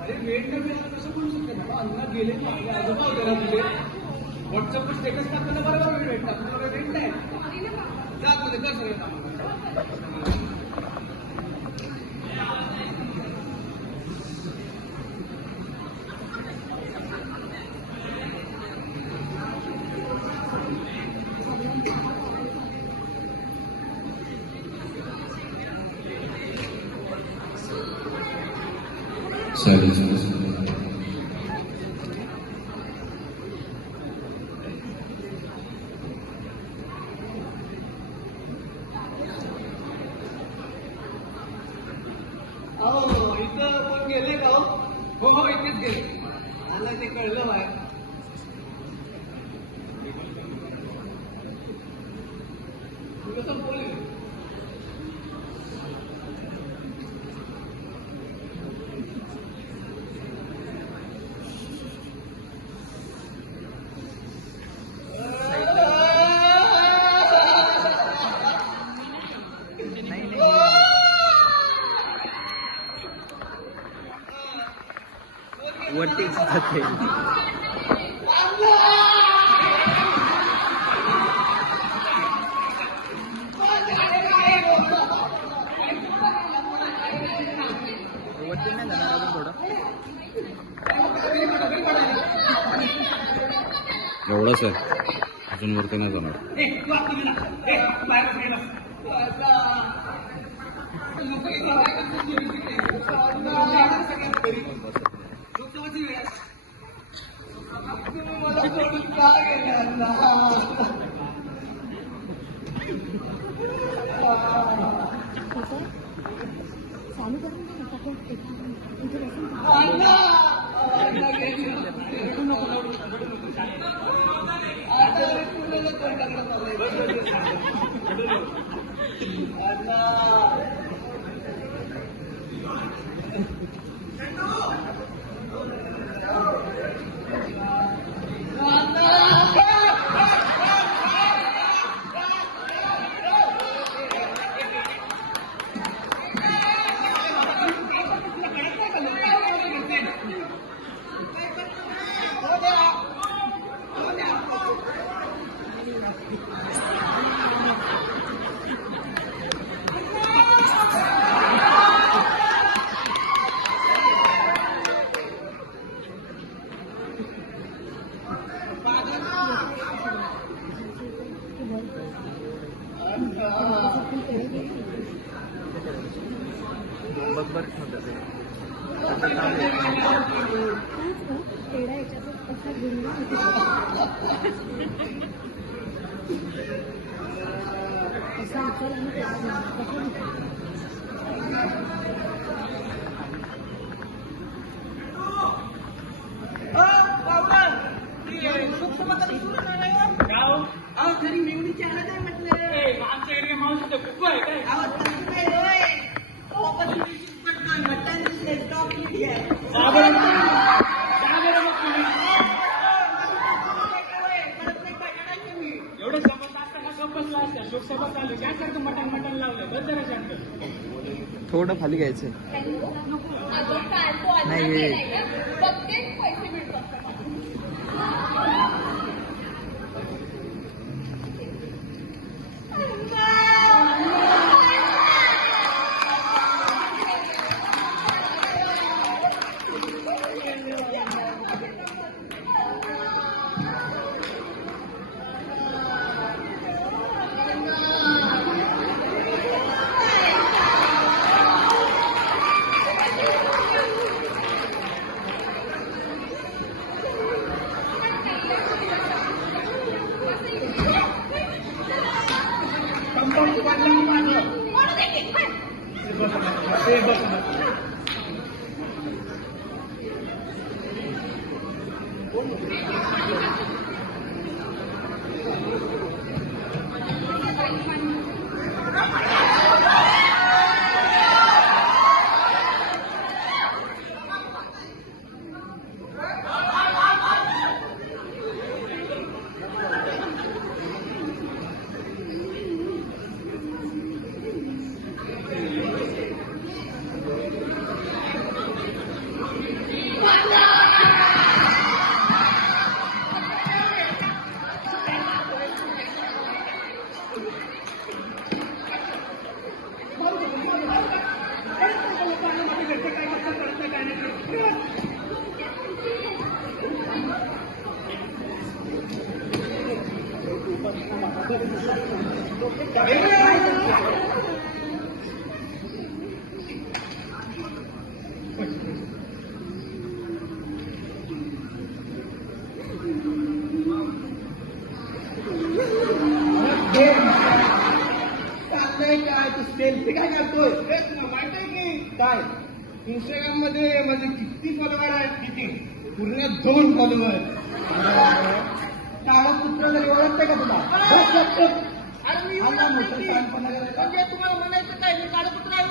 अरे वेट कमी कसं बोलू शकते बाबा अन्न गेले आजोबा होते ना तुझे व्हॉट्सअपवर स्टेटस टाकताना बरोबर वेट टाकतो वेट नाही जा तुझे कर सगळे काम इथं कोण गेले का हो हो इथेच गेले मला ते कळलं बाहेर तुला तर बोल वरतीच जाते वरती नाही जाणार अजून थोडं एवढं सर अजून वरती नाही जाणार थोडं खाली घ्यायचं नाही काय तू सेल्फी काय काढतोय माहित आहे की काय इंस्टाग्राम मध्ये माझे किती फॉलोवर आहेत किती पूर्ण 2 फॉलोवर काळा पुत्र जरी ओळखते का तुला तुम्हाला म्हणायचं काय मी काळा पुत्र आहे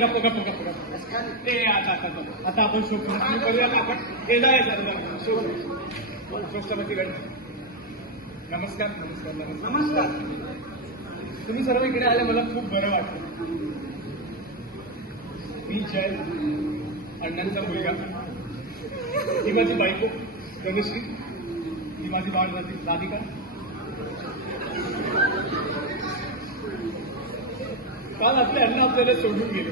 गप्प आता आपण शोक करूया आपण नमस्कार नमस्कार नमस्कार तुम्ही सर्व इकडे आले मला खूप बरं वाटतं मी जय अण्णांचा मुलगा ही माझी बायको गणेश्री ही माझी बाळ राधिका काल आपले अण्णा आपल्याला सोडून गेले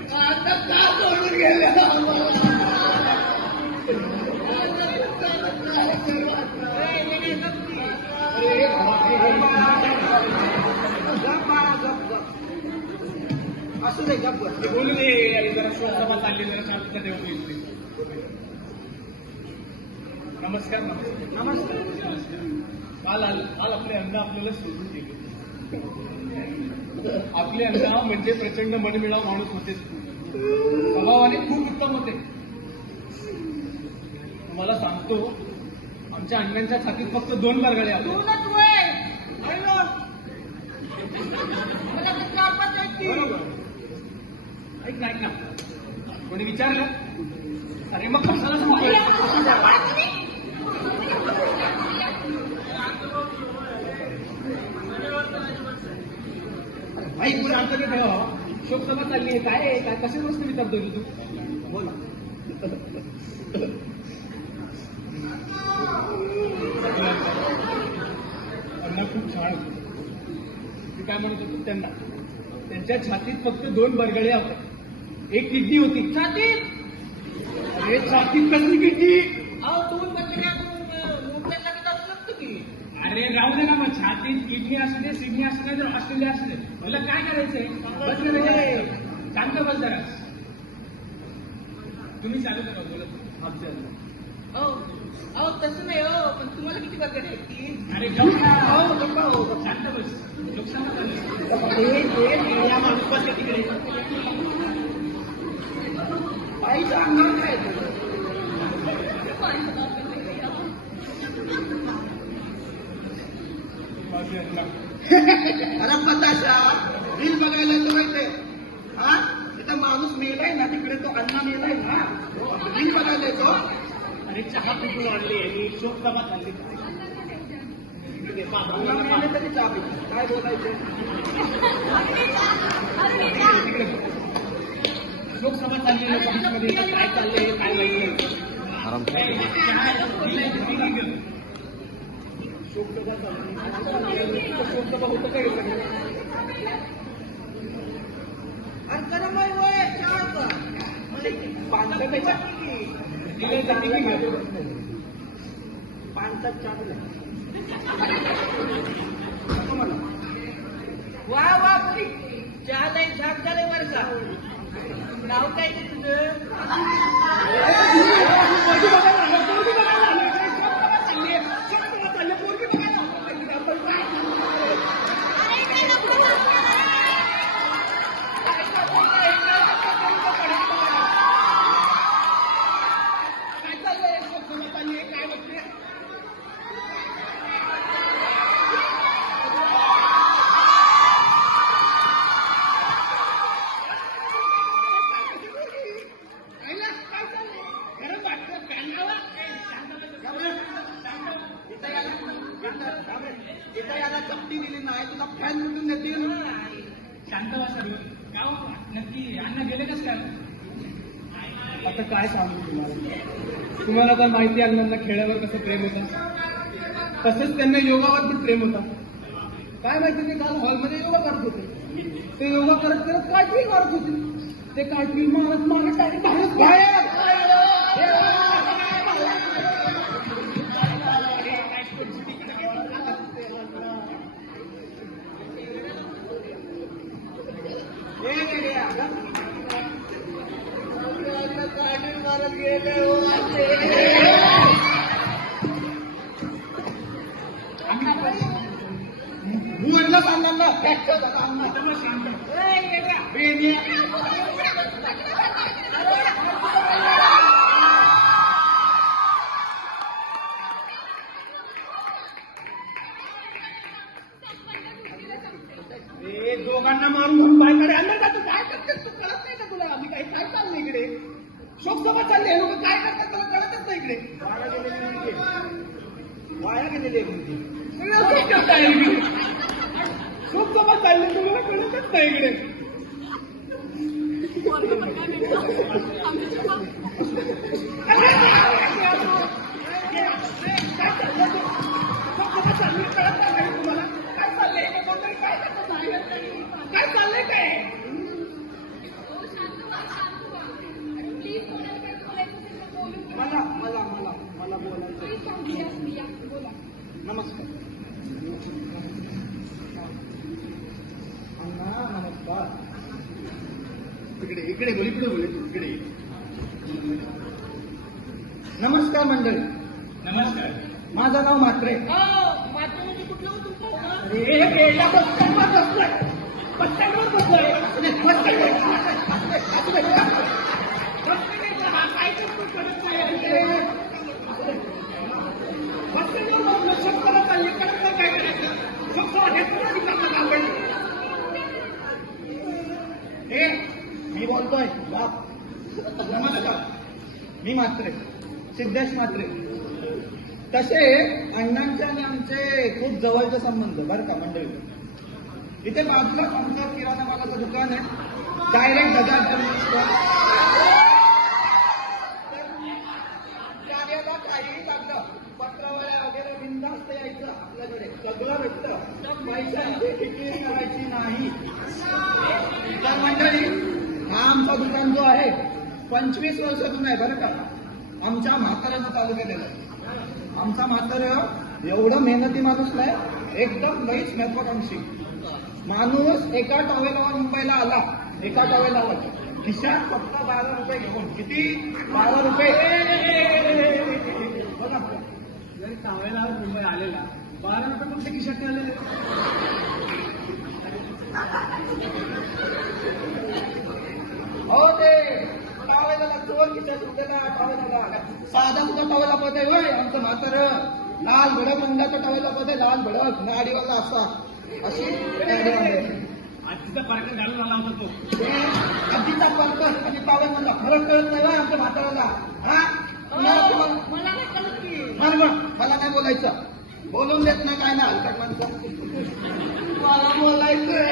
असू दे गप्प बोलू दे जरा शोकसभा चालली जरा शांतता देऊ दे नमस्कार नमस्कार काल आपले अण्णा आपल्याला सोडून गेले आपले अण्णा म्हणजे प्रचंड मनमिळाव माणूस होते स्वभावाने खूप उत्तम होते मला सांगतो आमच्या अण्णांच्या छातीत फक्त 2 बरगळे आले ऐक ना कोणी विचारलं अरे मग कशाला ऐक शांत ठेवा शोकसभा चालली आहे काय कशा गोष्टी विचारतोय तू बोला अण्णा खूप छान होते मी काय म्हणत होतो त्यांच्या छातीत फक्त 2 बरगळे होते 1 किडनी होती छातीत अरे छातीत कसली किडनी 2 बरगड्या मोठ्याला असू शकतो की अरे राहू दे ना मग छातीत किडनी असू दे सिडनी असू दे तर ऑस्ट्रेलिया असू दे मला काय करायचंय शांत बस जरा तुम्ही चालू करा बोलत आमच्या अहो तसं नाही हो पण तुम्हाला किती बरगडे आहेत की अरे शांत बस या माणूस बसले तिकडे आईचा अंगावर काय अरे पताशा रील बघायला तो माहितीये हा तिथं माणूस मेलाय ना तिकडे तो अण्णा मेलाय ना रील बघायला तो अरे चहा पिकून आणली आणि शोकसभा चालली तरी चहा पिक काय बोलायचं लोकसभा चालली मध्ये काय चाललंय काय माहिती शोकसभा होतं काय वा वा चहा नाही झाक झालंय बरं का नाव काय ते तुझं चपटी दिली नाही तुला फॅन कुठून देते शांत वासा का नक्की अण्णा गेले कस काय आता काय सांगू तुम्हाला तर माहिती अण्णांना खेळावर कसं प्रेम होतं तसंच त्यांना योगावर पण प्रेम होता काय माहिती ते काल हॉलमध्ये योगा करत होते ते योगा करत करत कार्टवील मारत होते ते कार्टवील मारत बाहेर पन्नास अण्णांना फ्रॅक्चर झाला अण्णा. दोघांना मारून म्हणून बाहेर अंदर जातो. काय करतेस तू? कळत नाही का तुला? आम्ही काही काय चाललं इकडे? शोकसभा चालली. हे लोक काय करतात तुला कळतच नाही इकडे. वाया गेलेले शोकसभा चालली तुम्हाला कळतच नाही इकडे. काय चाललंय काय? मला मला मला मला बोलायचं. नमस्कार अण्णा, नमस्कार. इकडे इकडे बोल, इकडे बोल, इकडे. नमस्कार मंडळी. नमस्कार. माझं नाव म्हात्रे. अरे बेटा बस स्टँडवर बसलाय. बस स्टँडवर बसलाय. बस काय करतो कळत नाही. बस स्टँडवर बसलो. शोकसभा चालली. कळत नाही काय करायचं. शोकसभा घेतली. हे मी बोलतोय. नमस्कार. मी म्हात्रे, सिद्धेश म्हात्रे. तसे अण्णांचे आणि आमचे खूप जवळचे संबंध बरं का मंडळी. इथे बाजूला आमचं किराणा मालाचं दुकान आहे. डायरेक्ट कार्याला काही लागलं, पत्रावळ्या वगैरे बिनधास्त यायचं आपल्याकडे. सगळं भेटतं. पैशांची फिकिरी करायची नाही. तर मंडळी, हा आमचा दुकान जो आहे 25 वर्षातून आहे बरं का. आमच्या म्हाताऱ्यानं चालू केलेलं आहे. आमचा म्हातारं एवढं मेहनती माणूस नाही, एकदम लईच महत्वाकांक्षी माणूस. एका टॉवेलावर मुंबईला आला. एका टॉवेलावर खिशात फक्त 12 रुपये घेऊन. किती? 12 रुपये. बघा, जरी टॉवेलावर मुंबई आलेला 12 रुपये तुमच्या खिशात आलेले. हो ते टॉवेलाला चोर खिशात सुटलेला. टॉवेलाला साधा सुद्धा टॉवेला पद आहे होय आमचं म्हातारं. लाल भडक रंगाचा टॉवेला पद आहे. लाल भडक नाडीवाला असा. अशी आजीचा पार्क घालून आला होता तो. आजीचा पार्क आणि टॉवेल मधला फरक कळत नाही होय आमच्या म्हाताऱ्याला. हा मला नाही कळत की. मला नाही बोलायचं. बोलून देत नाही काय ना हलकट माणसं. मला बोलायचंय.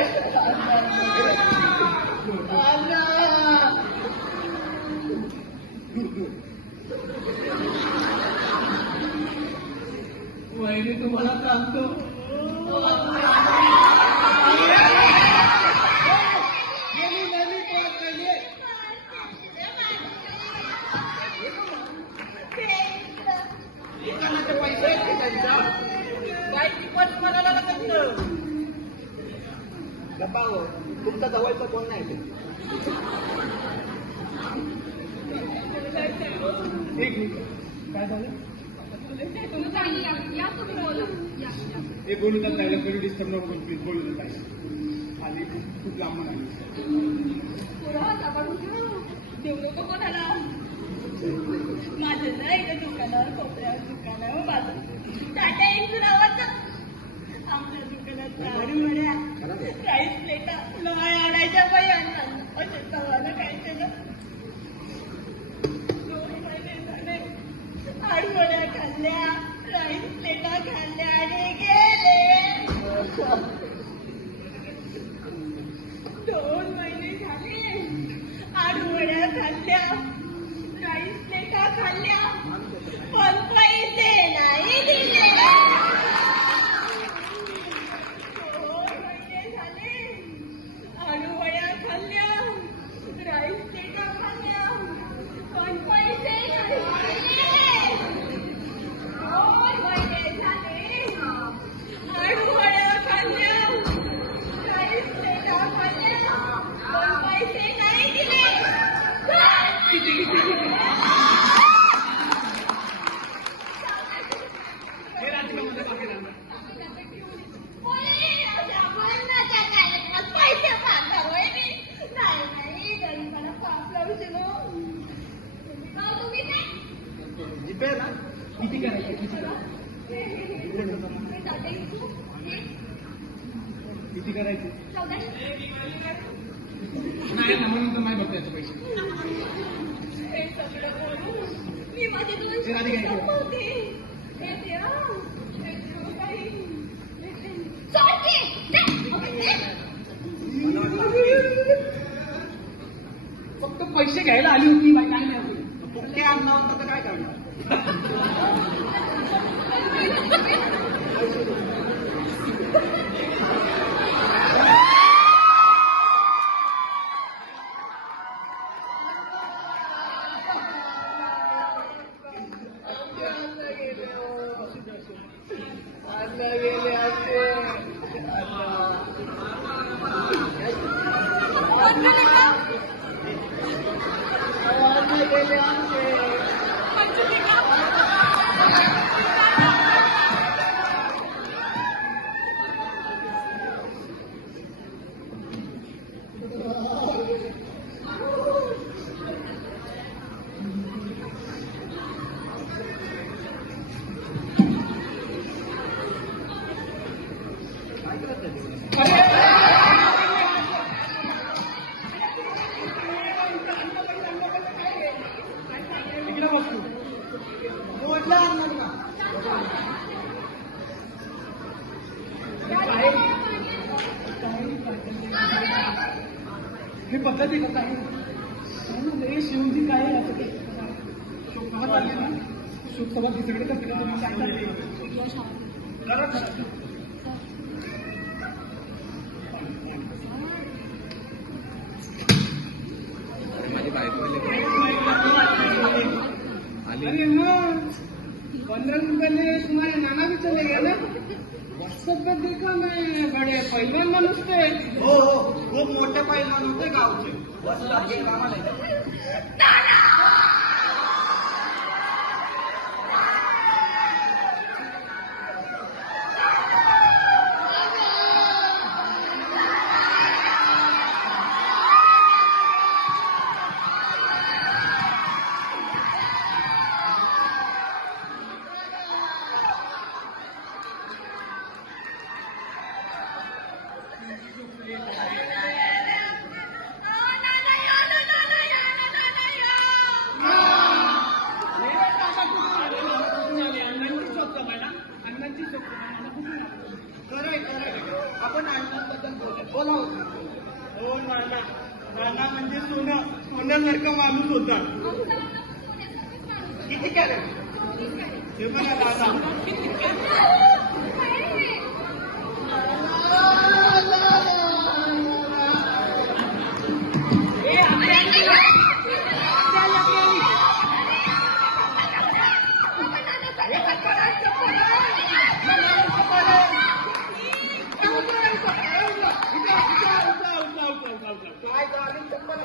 वहिनी तुम्हाला सांगतो. तुमचा जवळचं कोण नाही ते. एक मिनिट. काय झालं? हे बोलू नका. त्याला कोणी डिस्टर्ब नको करू प्लीज. बोलू नका. आली खूप लांब आली. माझं ना इथं दुकानावर कोपऱ्यावर दुकानावर बाजू टाटा इंजुरावरचं आमच्या दुकानात लाडू वड्या राईस प्लेटा लोहाळ आणायच्या बाई. अण्णांना असे तवाला काय केलं. 2 महिने झाले लाडू वड्या खाल्ल्या, राईस प्लेटा खाल्ल्या आणि गेले. 2 महिने झाले लाडू वड्या खाल्ल्या, राईस प्लेटा खाल्ल्या, पण पैसे नाही दिले. 2 महिने झाले लाडू वड्या खाल्ल्या, राईस प्लेटा खाल्ल्या, पण पैसे नाही दिले. 2 महिने झाले लाडू वड्या खाल्ल्या, राईस प्लेटा खाल्ल्या, पण पैसे नाही दिले. तात्या इतकं हे किती करायचे 1400 नाही ना म्हणून तर नाही बघतायचे पैसे हे सगळं करून मी माझे दोन ते आधी काय केलं? होते हे देवा हे देवा काही सोडते फक्त पैसे घ्यायला आली होती बाई, काय नाही होती. ते आणणार होतं तर काय करणार इकडे बघ तू. मोडला आणणार का हे पद्धती का काय हे शिवजी काय आहे असं ते शोकसभा चालली ना शोकसभा दुसरीकडे कसं काय तुम्ही सांगता माझी बायको आली अरे हाँ 15 रुपये तुम्हारे नाना भी चले गए ना व्हाट्सएप पे देखा मैं बड़े पहलवान माणूस थे हो हो खूप मोठे पैलवान होते गावचे वसला हे कामाला आहे. खरंय आपण अण्णांबद्दल बोला हो नाना नाना म्हणजे सोन्यासारखा माणूस होता किती केलं हे बघा नाना काय झालं चप्पल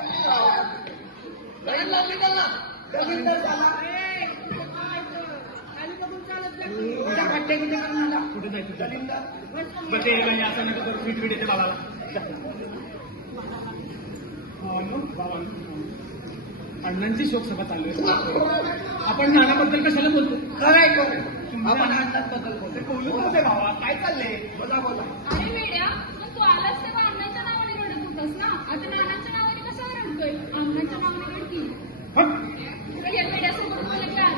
लागली त्याला जमीन तर झाला उद्या खड्डे किती करणार कुठे जायचं जमीनदार बरं ते म्हणजे असं नका करू फिट फिट येते बाबाला अण्णांची शोकसभा चालू आहे आपण नानाबद्दल कशाला बोलतो खरंय आपण अण्णांबद्दल बोलतो बोलू नव्हते भावा काय चाललंय बोला बोला अरे वेड्या मग तू आलास तेव्हा अण्णांच्या नावाने रडत होतास ना आता नानांच्या नावाने कशावर रडतोय अण्णांच्या नावाने रड की तुला या वेड्यासोबत बोलायला काय अर्थ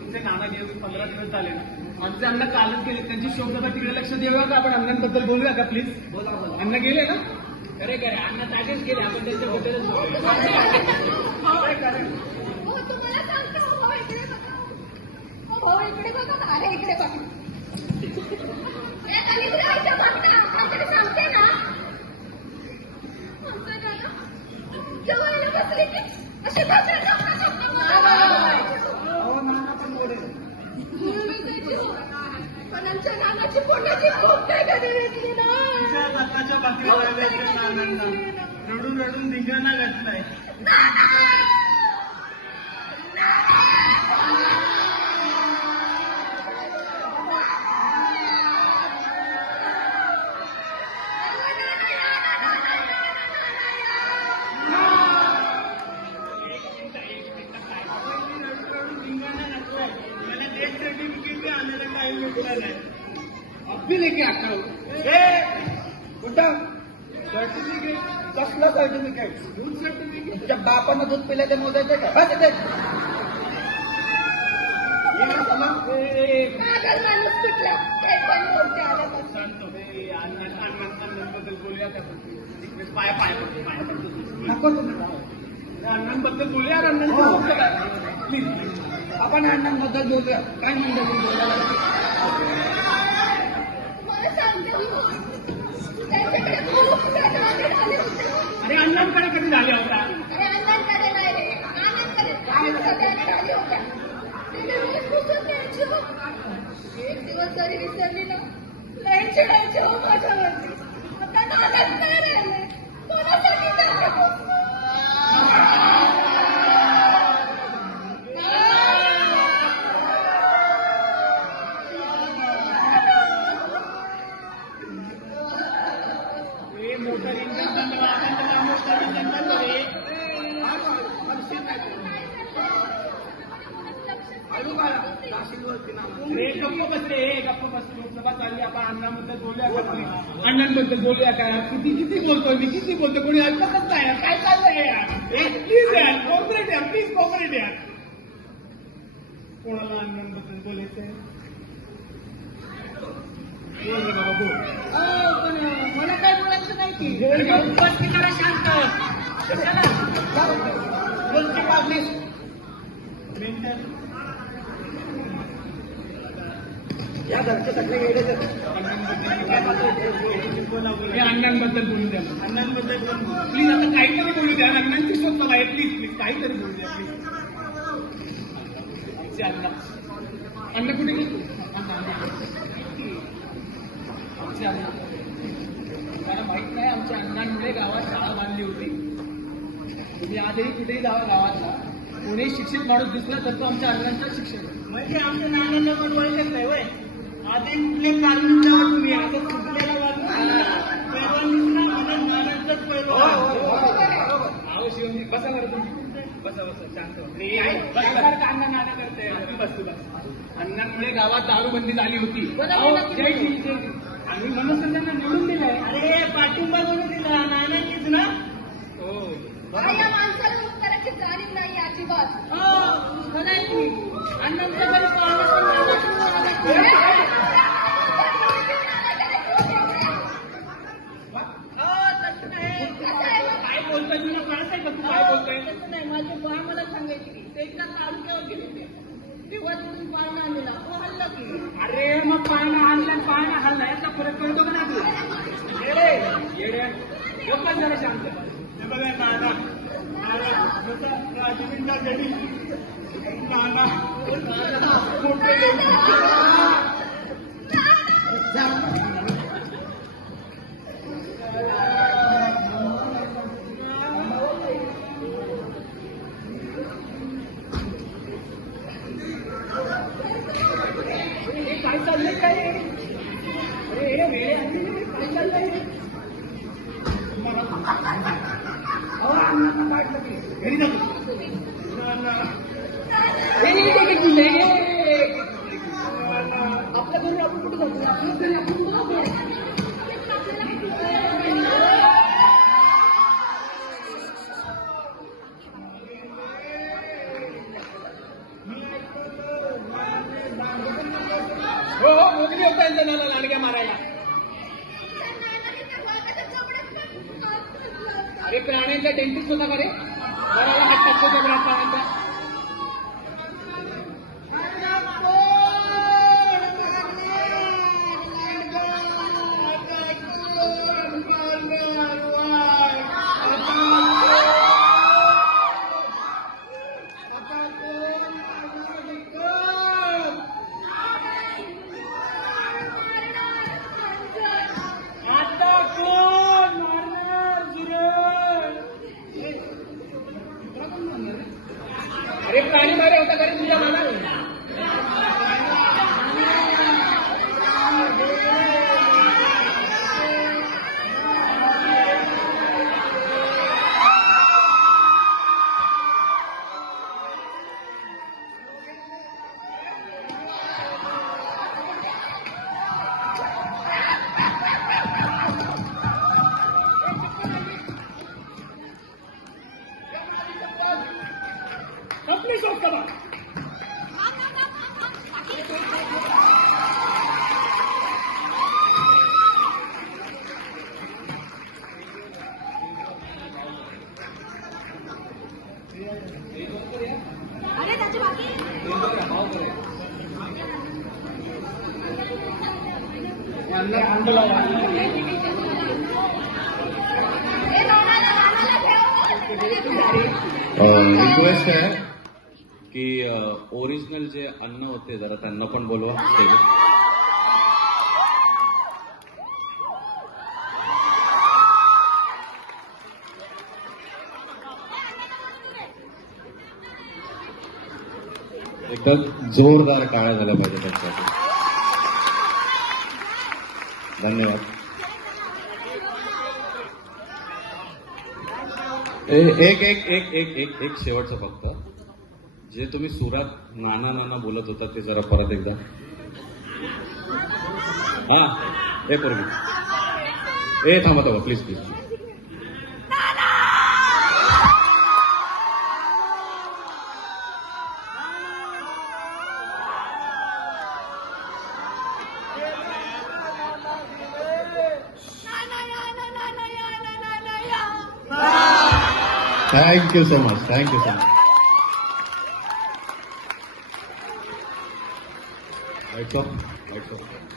तुमचे नाना गेले 15 दिवस झाले ना आमचे अण्णा कालच गेले त्यांची शोकसभा तिकडे लक्ष देऊया का आपण अण्णांबद्दल बोलूया का प्लीज बोला बोला अण्णा गेले ना खरे अण्णा ताजेच गेले आपण त्यांच्याबद्दलच बोलूया. हो तुम्हाला सांगते हो भाऊ इकडे बघा हो भाऊ इकडे बघा अरे इकडे बघा कधीच राहायचं बघ ना काहीतरी सांगते ना म्हणतोय ना जेवायला बसले की असे बसले शब्द हो नाना पण मोडेल पण आमच्या नानाची पोटाची खूप काय कधी घेतली ना स्वतःच्या बाकीला रडून रडून धिंगाणा घातलाय आणायला टाइम भेटला नाही. अभी लेके आता हूँ. कुठं सर्टिफिकेट. कसलं सर्टिफिकेट? दूध सर्टिफिकेट. तुझ्या बापानं दूध पिल्याचं मोजायचं का? बस येते. पागल माणूस कुठला ते पण बोलते आल्यापासून. शांत हो. हे अण्णांबद्दल बोलूया का? रिक्वेस्ट पाया पडतो. नको तुम्ही. अण्णांबद्दल बोलूया. हो. अण्णांचं काय? प्लीज. आपण अण्णांबद्दल बोलूया. काय म्हणतो तुम्ही बोलायला? मला सांगते त्यांच्याकडे खूप सारे ऑर्डर आले होते. अरे अण्णांकडे कधी झाले होता? अरे अण्णांकडे नाही रे, आनंदकडे खूप सारे ऑर्डर आले होत्या. तिने रोज पुसत न्यायची हो. एक दिवस जरी विसरली ना लई चिडायची हो माझ्यावरती. आता नादाच नाही राहिले. कोणासाठी त्यांचे पुसणं? मोटर इंजन मोटर इंजन गप्प बस रे. गप्प बस. लोकसभा चालली. आपण अण्णांबद्दल बोलूया का? अण्णांबद्दल बोलूया का? किती बोलतोय मी? किती बोलतोय? कोणी ऐकतच नाही. काय चाललंय यार? प्लीज यार, कॉपरेट यार, प्लीज कॉपरेट यार. कोणाला अण्णांबद्दल बोलायचंय? बोल रे बाबा, बोल. मला काय बोलायचं नाही की जरा शांत. बोलची पावली. मेंटल. या घरचे सगळे येडेच आहेत. हे अण्णांबद्दल बोलू द्या. अण्णांबद्दल प्लीज आता काहीतरी बोलू द्या. अण्णांची स्वप्न आहे. प्लीज प्लीज काहीतरी बोलू द्या. प्लीज. आमचे अण्णा. अण्णा कुठे गेले? आमचे अण्णा. मला माहित नाही आमच्या अण्णांमुळे गावात शाळा बांधली होती. तुम्ही आजही कुठेही जावा गावातला कोणी शिक्षित माणूस दिसला तर तो आमच्या अण्णांचा शिक्षक आहे. म्हणजे आमच्या नानांना पण ओळखत नाही वय. आधी कुठले काढून जावा तुम्ही. आता कुठल्याला पैलवान दिसला म्हणून नानांचाच पैलवान. अहो शिवजी, बसा बरं तुम्ही. बसा बसा, शांत व्हा. अण्णा नाना करते. बस बस. अण्णांमुळे गावात दारूबंदी झाली होती. जय श्री जय श्री. आम्ही म्हणून तर त्यांना निवडून दिलंय. अरे पाठिंबा म्हणून दिला नानांनीच ना. हो. या माणसाला उत्तराची जाणीव नाही अजिबात. अण्णांच्या घरी पाहुणे काय बोलतोय? तुला कळतंय का? तू काय बोलतोय? नाही माझे बा मला सांगायची की ते एका तालुक्यावर गेले होते. तेव्हा तिथून पाहुणा आणलेला तो हल्ला की. अरे मग पाळणा आणला पाळणा हल्ला याचा फरक पडतो का नाही तू? येडे गप्पा जरा शांत. हे बघा नाना. राजविंदा जडी नाना मोठे काय चाललंय? काय अरे वेळे काय चाललंय? घरी जातो. आपल्या घरी आपण कुठे जातो? आपल्या घरी आपण कुठे जातो? हो हो, मोगली होता यांचा नाना लांडग्या मारायला. अरे प्राण्यांचा डेंटिस्ट होता का रे? घराला हात टाकतो त्या प्राण्यांचा. अरे प्राणी मारे होता का रे तुझ्या मला? आपली संस्था बघ. अरे त्याची बाकी यांना अंड लावा. रिक्वेस्ट आहे की ओरिजिनल जे अन्न होते जरा त्यांना पण बोलवा स्टेजवर. एकदम जोरदार काळ्या झाल्या पाहिजे त्यांच्यासाठी. धन्यवाद. एक एक एक एक एक एक शेवटचं फक्त जे तुम्ही सुरात नाना नाना बोलत होता ते जरा परत एकदा. हा हे पोरगी ए थांबा थांबा please please. Thank you so much. Thank you so much. Lights off. Lights off.